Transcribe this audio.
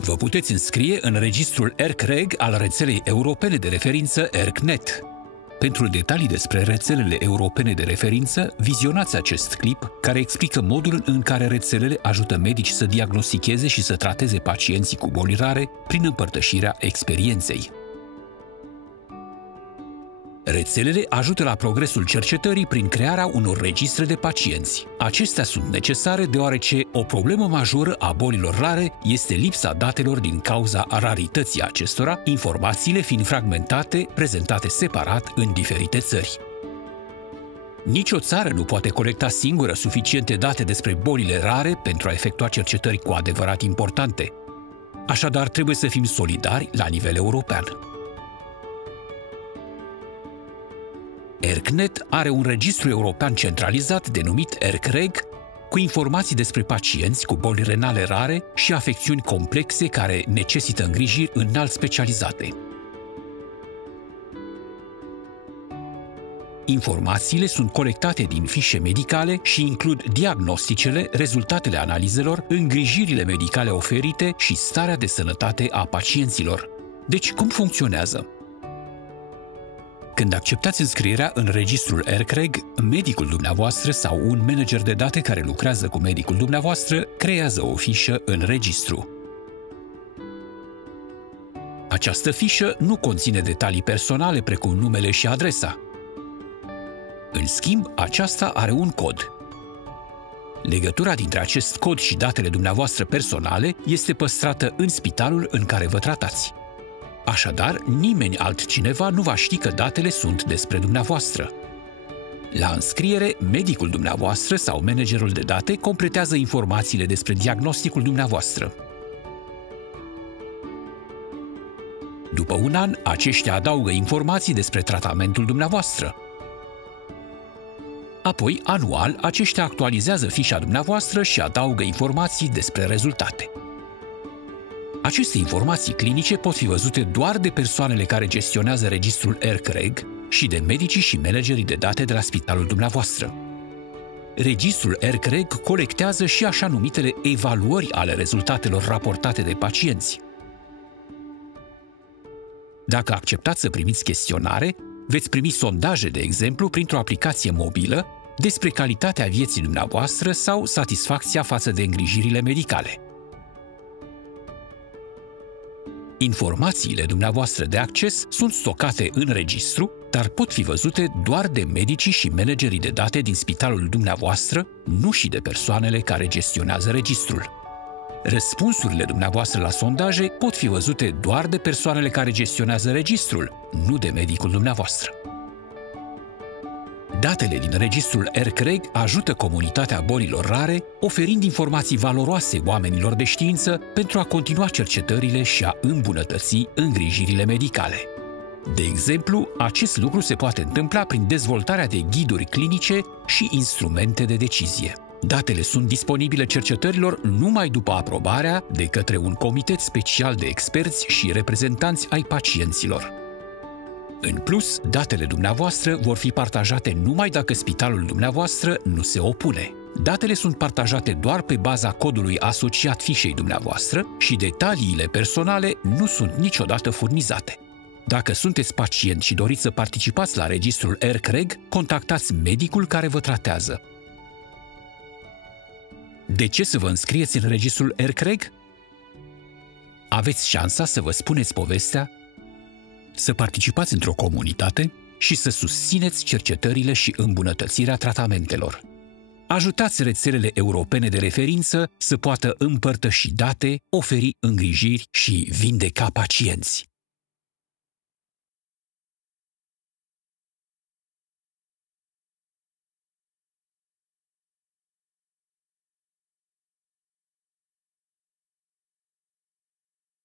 Vă puteți înscrie în registrul ERCREG al rețelei europene de referință ERCNet. Pentru detalii despre rețelele europene de referință, vizionați acest clip care explică modul în care rețelele ajută medici să diagnosticheze și să trateze pacienții cu boli rare prin împărtășirea experienței. Rețelele ajută la progresul cercetării prin crearea unor registre de pacienți. Acestea sunt necesare deoarece o problemă majoră a bolilor rare este lipsa datelor din cauza rarității acestora, informațiile fiind fragmentate, prezentate separat în diferite țări. Nici o țară nu poate colecta singură suficiente date despre bolile rare pentru a efectua cercetări cu adevărat importante. Așadar, trebuie să fim solidari la nivel european. ERCNet are un registru european centralizat denumit ERCREG, cu informații despre pacienți cu boli renale rare și afecțiuni complexe care necesită îngrijiri înalt specializate. Informațiile sunt colectate din fișe medicale și includ diagnosticele, rezultatele analizelor, îngrijirile medicale oferite și starea de sănătate a pacienților. Deci, cum funcționează? Când acceptați înscrierea în registrul ERCREG, medicul dumneavoastră sau un manager de date care lucrează cu medicul dumneavoastră creează o fișă în registru. Această fișă nu conține detalii personale precum numele și adresa. În schimb, aceasta are un cod. Legătura dintre acest cod și datele dumneavoastră personale este păstrată în spitalul în care vă tratați. Așadar, nimeni altcineva nu va ști că datele sunt despre dumneavoastră. La înscriere, medicul dumneavoastră sau managerul de date completează informațiile despre diagnosticul dumneavoastră. După un an, aceștia adaugă informații despre tratamentul dumneavoastră. Apoi, anual, aceștia actualizează fișa dumneavoastră și adaugă informații despre rezultate. Aceste informații clinice pot fi văzute doar de persoanele care gestionează registrul ERCREG și de medicii și managerii de date de la spitalul dumneavoastră. Registrul ERCREG colectează și așa numitele evaluări ale rezultatelor raportate de pacienți. Dacă acceptați să primiți chestionare, veți primi sondaje, de exemplu, printr-o aplicație mobilă despre calitatea vieții dumneavoastră sau satisfacția față de îngrijirile medicale. Informațiile dumneavoastră de acces sunt stocate în registru, dar pot fi văzute doar de medicii și managerii de date din spitalul dumneavoastră, nu și de persoanele care gestionează registrul. Răspunsurile dumneavoastră la sondaje pot fi văzute doar de persoanele care gestionează registrul, nu de medicul dumneavoastră. Datele din registrul ERCREG ajută comunitatea bolilor rare, oferind informații valoroase oamenilor de știință pentru a continua cercetările și a îmbunătăți îngrijirile medicale. De exemplu, acest lucru se poate întâmpla prin dezvoltarea de ghiduri clinice și instrumente de decizie. Datele sunt disponibile cercetărilor numai după aprobarea de către un comitet special de experți și reprezentanți ai pacienților. În plus, datele dumneavoastră vor fi partajate numai dacă spitalul dumneavoastră nu se opune. Datele sunt partajate doar pe baza codului asociat fișei dumneavoastră și detaliile personale nu sunt niciodată furnizate. Dacă sunteți pacient și doriți să participați la registrul ERCREG, contactați medicul care vă tratează. De ce să vă înscrieți în registrul ERCREG? Aveți șansa să vă spuneți povestea, să participați într-o comunitate și să susțineți cercetările și îmbunătățirea tratamentelor. Ajutați rețelele europene de referință să poată împărtăși date, oferi îngrijiri și vindeca pacienți.